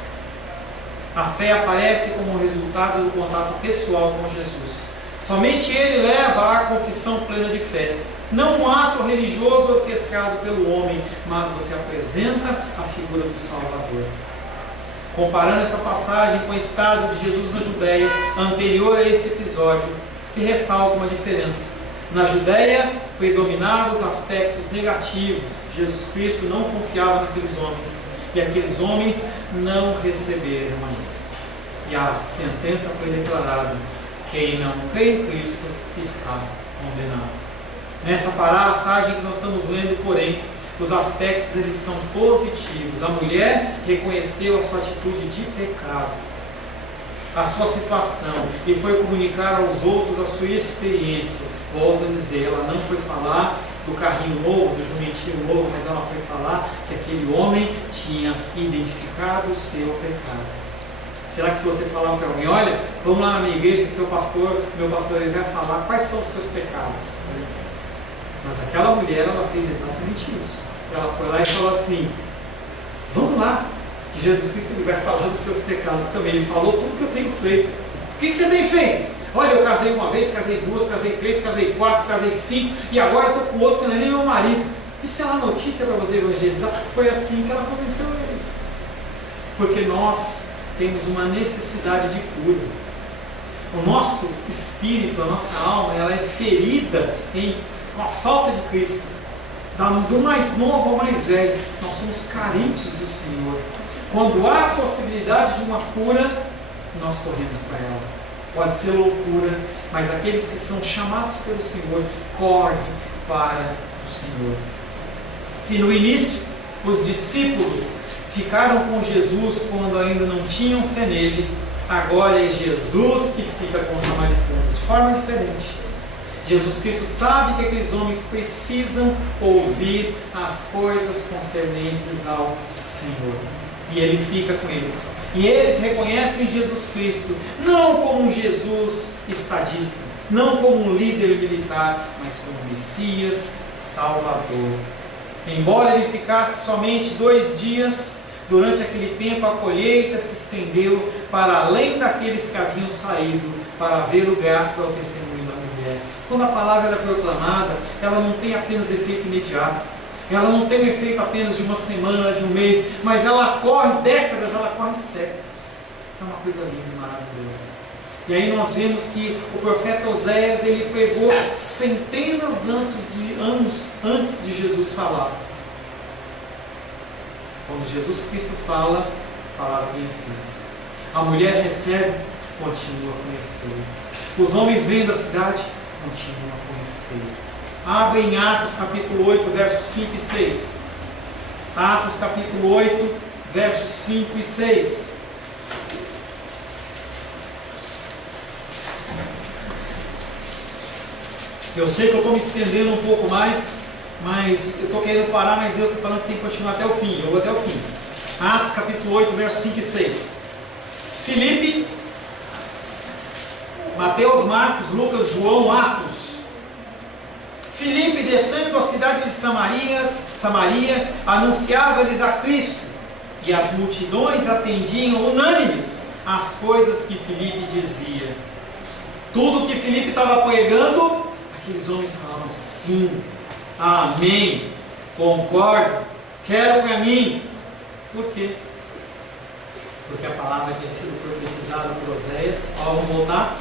A fé aparece como resultado do contato pessoal com Jesus. Somente Ele leva à confissão plena de fé. Não um ato religioso orquestrado pelo homem, mas você apresenta a figura do Salvador. Comparando essa passagem com o estado de Jesus na Judéia, anterior a esse episódio, se ressalta uma diferença. Na Judéia, predominavam os aspectos negativos. Jesus Cristo não confiava naqueles homens. E aqueles homens não receberam ainda. E a sentença foi declarada: quem não crê em Cristo está condenado. Nessa passagem que nós estamos lendo, porém, os aspectos eles são positivos. A mulher reconheceu a sua atitude de pecado, a sua situação, e foi comunicar aos outros a sua experiência. Volto a dizer, ela não foi falar do carrinho novo, do jumentinho novo, mas ela foi falar que aquele homem tinha identificado o seu pecado. Será que se você falar para alguém: olha, vamos lá na minha igreja que meu pastor ele vai falar quais são os seus pecados? Mas aquela mulher, ela fez exatamente isso. Ela foi lá e falou assim: vamos lá, que Jesus Cristo ele vai falar dos seus pecados também. Ele falou tudo que eu tenho feito. O que você tem feito? Olha, eu casei uma vez, casei duas, casei três, casei quatro, casei cinco, e agora estou com outro que não é nem meu marido. Isso é uma notícia para você evangelizar, porque foi assim que ela convenceu eles. Porque nós temos uma necessidade de cura. O nosso espírito, a nossa alma, ela é ferida com a falta de Cristo. Do mais novo ao mais velho, nós somos carentes do Senhor. Quando há possibilidade de uma cura, nós corremos para ela. Pode ser loucura, mas aqueles que são chamados pelo Senhor correm para o Senhor. Se no início os discípulos ficaram com Jesus quando ainda não tinham fé nele, agora é Jesus que fica com os samaritanos, de forma diferente. Jesus Cristo sabe que aqueles homens precisam ouvir as coisas concernentes ao Senhor. E Ele fica com eles. E eles reconhecem Jesus Cristo, não como um Jesus estadista, não como um líder militar, mas como Messias, Salvador. Embora ele ficasse somente 2 dias, durante aquele tempo a colheita se estendeu para além daqueles que haviam saído para ver o graças ao testemunho da mulher. Quando a palavra é proclamada, ela não tem apenas efeito imediato, ela não tem um efeito apenas de uma semana, de um mês, mas ela corre décadas, ela corre séculos. É uma coisa linda e maravilhosa. E aí nós vemos que o profeta Oséias, ele pregou centenas de anos antes de Jesus falar. Quando Jesus Cristo fala, a palavra tem efeito. A mulher recebe, continua com efeito. Os homens vêm da cidade, continua com efeito. Abra em Atos capítulo 8, versos 5 e 6. Atos capítulo 8, versos 5 e 6. Eu sei que eu estou me estendendo um pouco mais, mas eu estou querendo parar, mas Deus está falando que tem que continuar até o fim. Eu vou até o fim. Atos capítulo 8, versos 5 e 6. Filipe, Mateus, Marcos, Lucas, João, Atos. Filipe, descendo da cidade de Samaria, anunciava-lhes a Cristo, e as multidões atendiam unânimes às coisas que Filipe dizia. Tudo que Filipe estava pregando, aqueles homens falavam sim, amém, concordo, quero para mim. Por quê? Porque a palavra tinha sido profetizada por Oséias. Vamos voltar?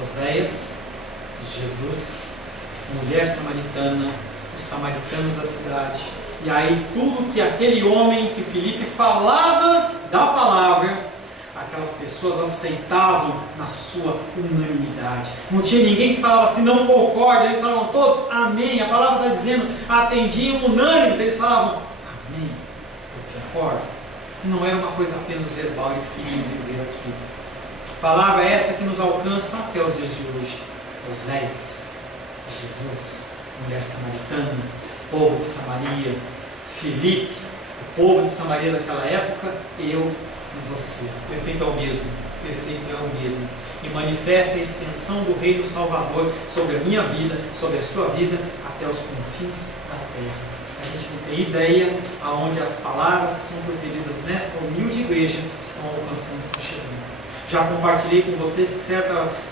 Oséias, Jesus, mulher samaritana, os samaritanos da cidade. E aí tudo que aquele homem que Filipe falava da palavra, aquelas pessoas aceitavam na sua unanimidade. Não tinha ninguém que falava assim, não concorda. Eles falavam todos, amém. A palavra está dizendo, atendiam unânimes. Eles falavam, amém, eu concordo. Não era uma coisa apenas verbal, eles queriam viver aquilo. Palavra essa que nos alcança até os dias de hoje. Oséias, Jesus, mulher samaritana, povo de Samaria, Filipe, o povo de Samaria daquela época, eu e você. O efeito é o mesmo, o efeito é o mesmo. E manifesta a extensão do Reino Salvador sobre a minha vida, sobre a sua vida, até os confins da terra. A gente não tem ideia aonde as palavras que são proferidas nessa humilde igreja estão alcançando, estão chegando. Já compartilhei com vocês que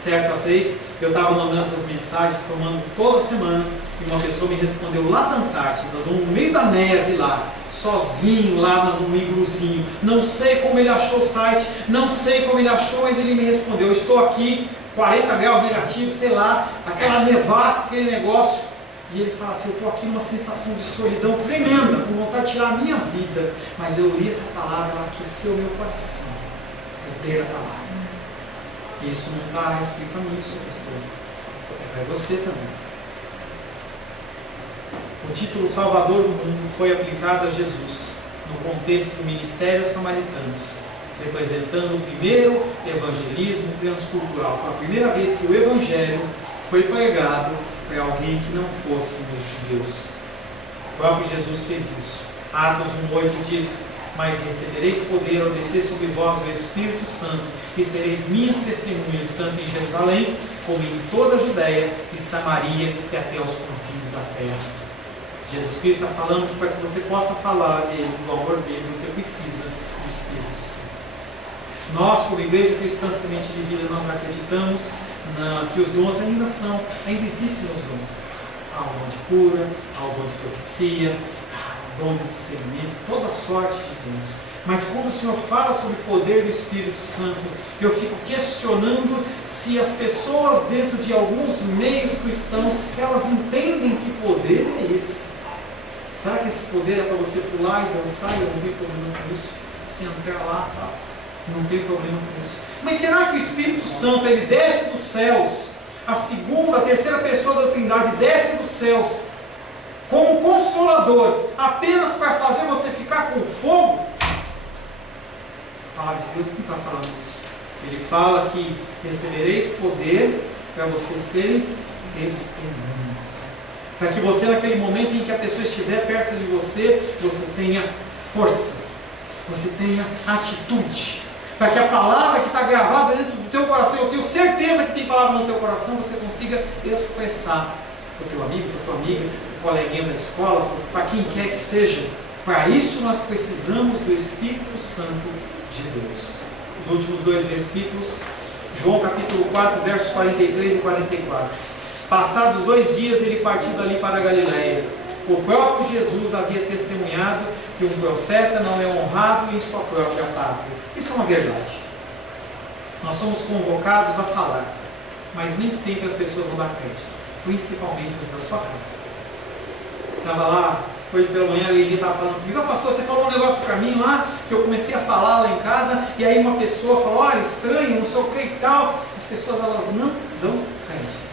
certa vez eu estava mandando essas mensagens que eu mando toda semana, e uma pessoa me respondeu lá da Antártida, no meio da neve lá, sozinho lá no igluzinho. Não sei como ele achou o site, não sei como ele achou, mas ele me respondeu, eu estou aqui, 40 graus negativos, sei lá, aquela nevasca, aquele negócio. E ele fala assim, eu estou aqui numa sensação de solidão tremenda, com vontade de tirar a minha vida, mas eu li essa palavra, ela aqueceu o meu coração. O poder da palavra. Isso não está restrito a mim, seu pastor. É para você também. O título Salvador do Mundo foi aplicado a Jesus, no contexto do ministério aos samaritanos, representando o primeiro evangelismo transcultural. Foi a primeira vez que o evangelho foi pregado para alguém que não fosse dos judeus. O próprio Jesus fez isso. Atos 1,8 diz, mas recebereis poder ao descer sobre vós o Espírito Santo, e sereis minhas testemunhas, tanto em Jerusalém, como em toda a Judéia e Samaria, e até aos confins da terra. Jesus Cristo está falando que para que você possa falar dele, do amor dele, você precisa do Espírito Santo. Nós, como Igreja Cristã Semente de Vida, nós acreditamos que os dons ainda existem os dons. Há o dom de cura, há o dom de profecia, há o dom de discernimento, toda sorte de dons. Mas quando o Senhor fala sobre o poder do Espírito Santo, eu fico questionando se as pessoas dentro de alguns meios cristãos, elas entendem que poder é esse. Será que esse poder é para você pular e dançar e eu não tenho problema com isso? Você entrar lá, tá? Não tem problema com isso. Mas será que o Espírito Santo, ele desce dos céus, a segunda, a terceira pessoa da Trindade desce dos céus, como consolador, apenas para fazer você ficar com fogo? A palavra de Deus não está falando isso. Ele fala que recebereis poder para vocês serem testemunhas. Para que você, naquele momento em que a pessoa estiver perto de você, você tenha força, você tenha atitude. Para que a palavra que está gravada dentro do teu coração, eu tenho certeza que tem palavra no teu coração, você consiga expressar para o teu amigo, para a tua amiga, para o coleguinha da escola, para quem quer que seja. Para isso nós precisamos do Espírito Santo de Deus. Os últimos 2 versículos, João capítulo 4, versos 43 e 44. Passados 2 dias, ele partiu dali para a Galiléia. O próprio Jesus havia testemunhado que um profeta não é honrado em sua própria pátria. Isso é uma verdade. Nós somos convocados a falar, mas nem sempre as pessoas vão dar crédito, principalmente as da sua casa. Estava lá, hoje pela manhã, a Leidinha estava falando comigo: pastor, você falou um negócio para mim lá, que eu comecei a falar lá em casa, e aí uma pessoa falou: estranho, não sei o que e tal. As pessoas, elas não dão crédito.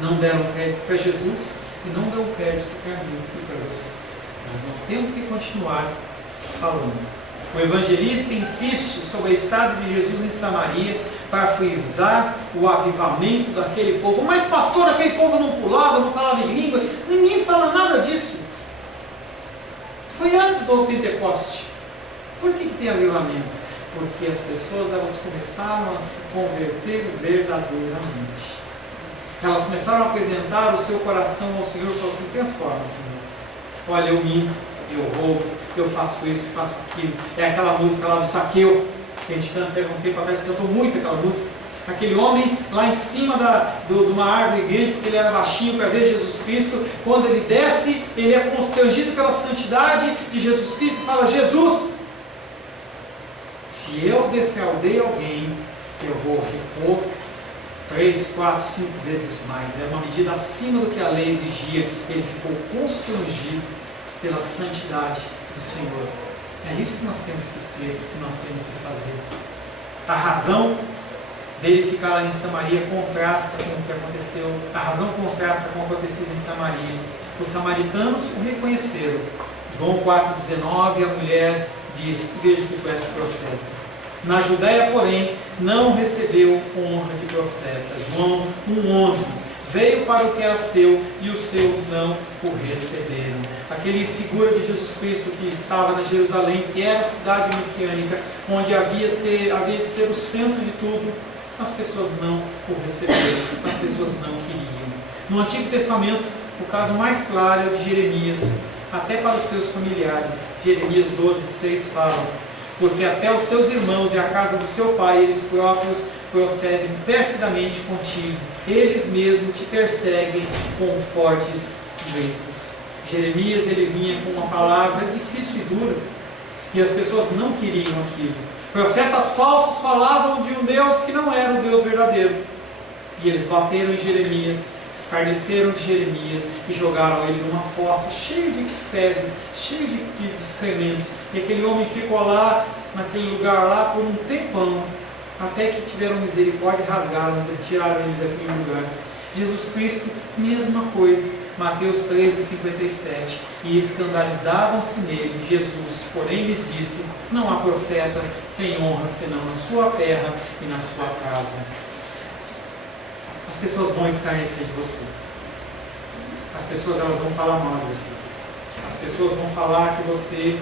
Não deram crédito para Jesus e não dão crédito para mim e para você. Mas nós temos que continuar falando. O evangelista insiste sobre a estada de Jesus em Samaria para frisar o avivamento daquele povo. Mas pastor, aquele povo não pulava, não falava em línguas. Ninguém fala nada disso. Foi antes do Pentecoste. Por que tem avivamento? Porque as pessoas, elas começaram a se converter verdadeiramente. Elas começaram a apresentar o seu coração ao Senhor e falaram assim: transforma, Senhor. Olha, eu minto, eu roubo, eu faço isso, faço aquilo. É aquela música lá do Zaqueu, que a gente canta, um tempo atrás, cantou muito aquela música. Aquele homem lá em cima de uma árvore grande, porque ele era baixinho para ver Jesus Cristo. Quando ele desce, ele é constrangido pela santidade de Jesus Cristo e fala: Jesus, se eu defraudei alguém, eu vou repor 3, 4, 5 vezes mais. É uma medida acima do que a lei exigia. Ele ficou constrangido pela santidade do Senhor. É isso que nós temos que ser, que nós temos que fazer. A razão dele ficar lá em Samaria contrasta com o que aconteceu. A razão contrasta com o que aconteceu em Samaria. Os samaritanos o reconheceram. João 4,19, a mulher diz: vejo que tu és profeta. Na Judéia, porém, não recebeu honra de profeta. João 1,11. Veio para o que era seu e os seus não o receberam. Aquele figura de Jesus Cristo que estava na Jerusalém, que era a cidade messiânica, onde havia de ser o centro de tudo, as pessoas não o receberam, as pessoas não queriam. No Antigo Testamento, o caso mais claro é o de Jeremias, até para os seus familiares. Jeremias 12,6 fala: porque até os seus irmãos e a casa do seu pai, eles próprios procedem perfidamente contigo. Eles mesmos te perseguem com fortes gritos. Jeremias, ele vinha com uma palavra difícil e dura, e as pessoas não queriam aquilo. Profetas falsos falavam de um Deus que não era o Deus verdadeiro. E eles bateram em Jeremias, escarneceram de Jeremias e jogaram ele numa fossa cheia de fezes, cheio de excrementos. E aquele homem ficou lá, naquele lugar lá, por um tempão, até que tiveram misericórdia e rasgaram, tiraram ele daquele lugar. Jesus Cristo, mesma coisa. Mateus 13,57. E escandalizavam-se nele. Jesus, porém, lhes disse: não há profeta sem honra, senão na sua terra e na sua casa. As pessoas vão escarnecer de você. As pessoas, elas vão falar mal de você. As pessoas vão falar que você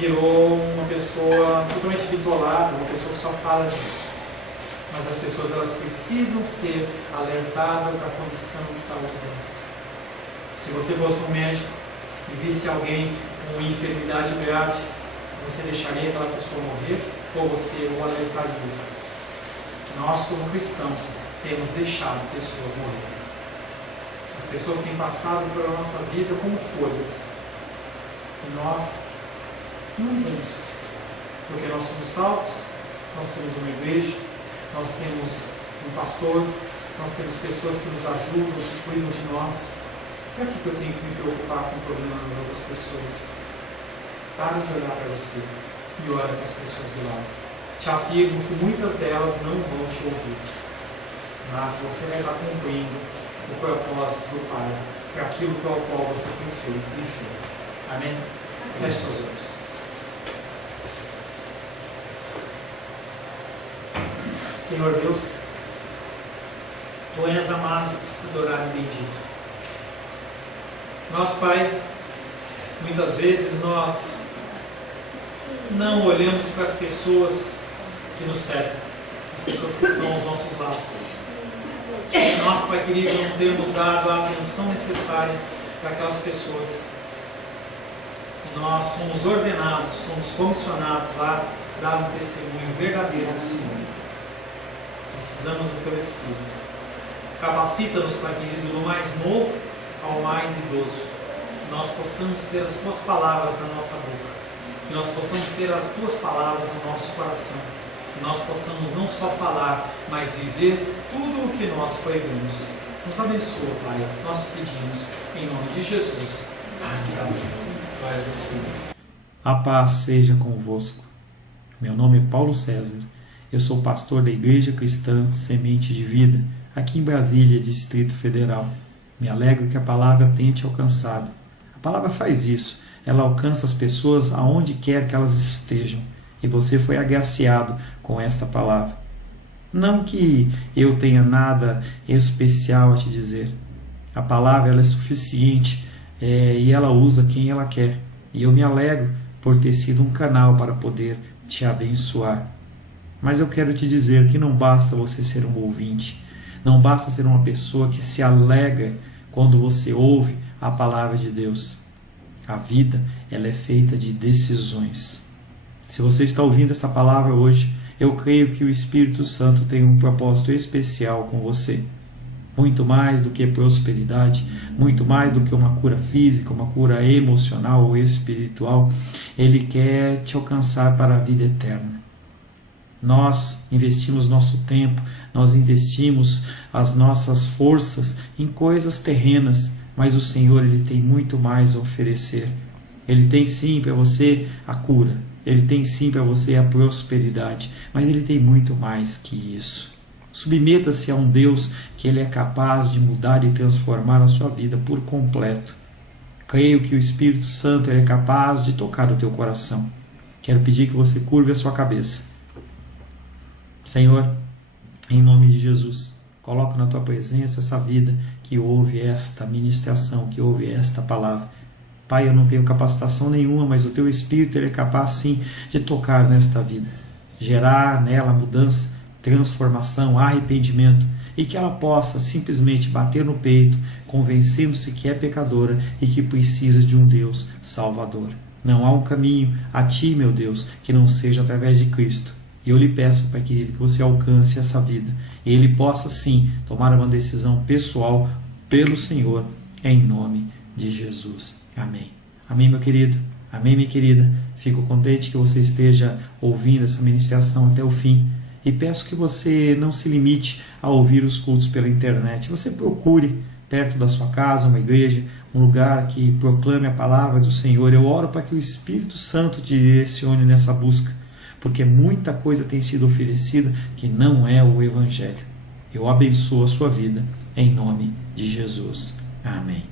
virou uma pessoa totalmente bitolada, uma pessoa que só fala disso. Mas as pessoas, elas precisam ser alertadas da condição de saúde delas. Se você fosse um médico e visse alguém com enfermidade grave, você deixaria aquela pessoa morrer? ou você ou a letargia. Nós, como cristãos, temos deixado pessoas morrer. As pessoas têm passado pela nossa vida como folhas. E nós não vemos. Porque nós somos salvos, nós temos uma igreja, nós temos um pastor, nós temos pessoas que nos ajudam, que cuidam de nós. Por que eu tenho que me preocupar com o problema das outras pessoas? Para de olhar para você e olha para as pessoas do lado. Te afirmo que muitas delas não vão te ouvir. Mas você vai estar cumprindo o propósito do Pai para aquilo ao qual você foi feito e feito. Amém? Feche seus olhos. Senhor Deus, Tu és amado, adorado e bendito. Nós, Pai, muitas vezes nós não olhamos para as pessoas que nos cercam, as pessoas que estão aos nossos lados. Nós, Pai querido, não temos dado a atenção necessária para aquelas pessoas. E nós somos ordenados, somos comissionados a dar um testemunho verdadeiro do Senhor. Precisamos do Teu Espírito. Capacita-nos, Pai querido, do mais novo ao mais idoso. Que nós possamos ter as Tuas palavras na nossa boca. Que nós possamos ter as Tuas palavras no nosso coração. Que nós possamos não só falar, mas viver tudo o que nós pregamos. Nos abençoa, Pai. Nós te pedimos, em nome de Jesus. Amém. Glórias ao Senhor. A paz seja convosco. Meu nome é Paulo César. Eu sou pastor da Igreja Cristã Semente de Vida, aqui em Brasília, Distrito Federal. Me alegro que a palavra tenha te alcançado. A palavra faz isso. Ela alcança as pessoas aonde quer que elas estejam. E você foi agraciado com esta palavra. Não que eu tenha nada especial a te dizer. A palavra ela é suficiente e ela usa quem ela quer. E eu me alegro por ter sido um canal para poder te abençoar. Mas eu quero te dizer que não basta você ser um ouvinte. Não basta ser uma pessoa que se alegra quando você ouve a palavra de Deus. A vida ela é feita de decisões. Se você está ouvindo esta palavra hoje, eu creio que o Espírito Santo tem um propósito especial com você. Muito mais do que prosperidade, muito mais do que uma cura física, uma cura emocional ou espiritual, Ele quer te alcançar para a vida eterna. Nós investimos nosso tempo, nós investimos as nossas forças em coisas terrenas, mas o Senhor ele tem muito mais a oferecer. Ele tem sim para você a cura, Ele tem sim para você a prosperidade, mas Ele tem muito mais que isso. Submeta-se a um Deus que Ele é capaz de mudar e transformar a sua vida por completo. Creio que o Espírito Santo ele é capaz de tocar o teu coração. Quero pedir que você curve a sua cabeça. Senhor, em nome de Jesus, coloco na Tua presença essa vida que ouve esta ministração, que ouve esta palavra. Pai, eu não tenho capacitação nenhuma, mas o Teu Espírito ele é capaz sim de tocar nesta vida, gerar nela mudança, transformação, arrependimento, e que ela possa simplesmente bater no peito, convencendo-se que é pecadora e que precisa de um Deus salvador. Não há um caminho a Ti, meu Deus, que não seja através de Cristo. E eu lhe peço, Pai querido, que você alcance essa vida. E ele possa, sim, tomar uma decisão pessoal pelo Senhor, em nome de Jesus. Amém. Amém, meu querido. Amém, minha querida. Fico contente que você esteja ouvindo essa ministração até o fim. E peço que você não se limite a ouvir os cultos pela internet. Você procure perto da sua casa uma igreja, um lugar que proclame a palavra do Senhor. Eu oro para que o Espírito Santo te direcione nessa busca, porque muita coisa tem sido oferecida que não é o Evangelho. Eu abençoo a sua vida em nome de Jesus. Amém.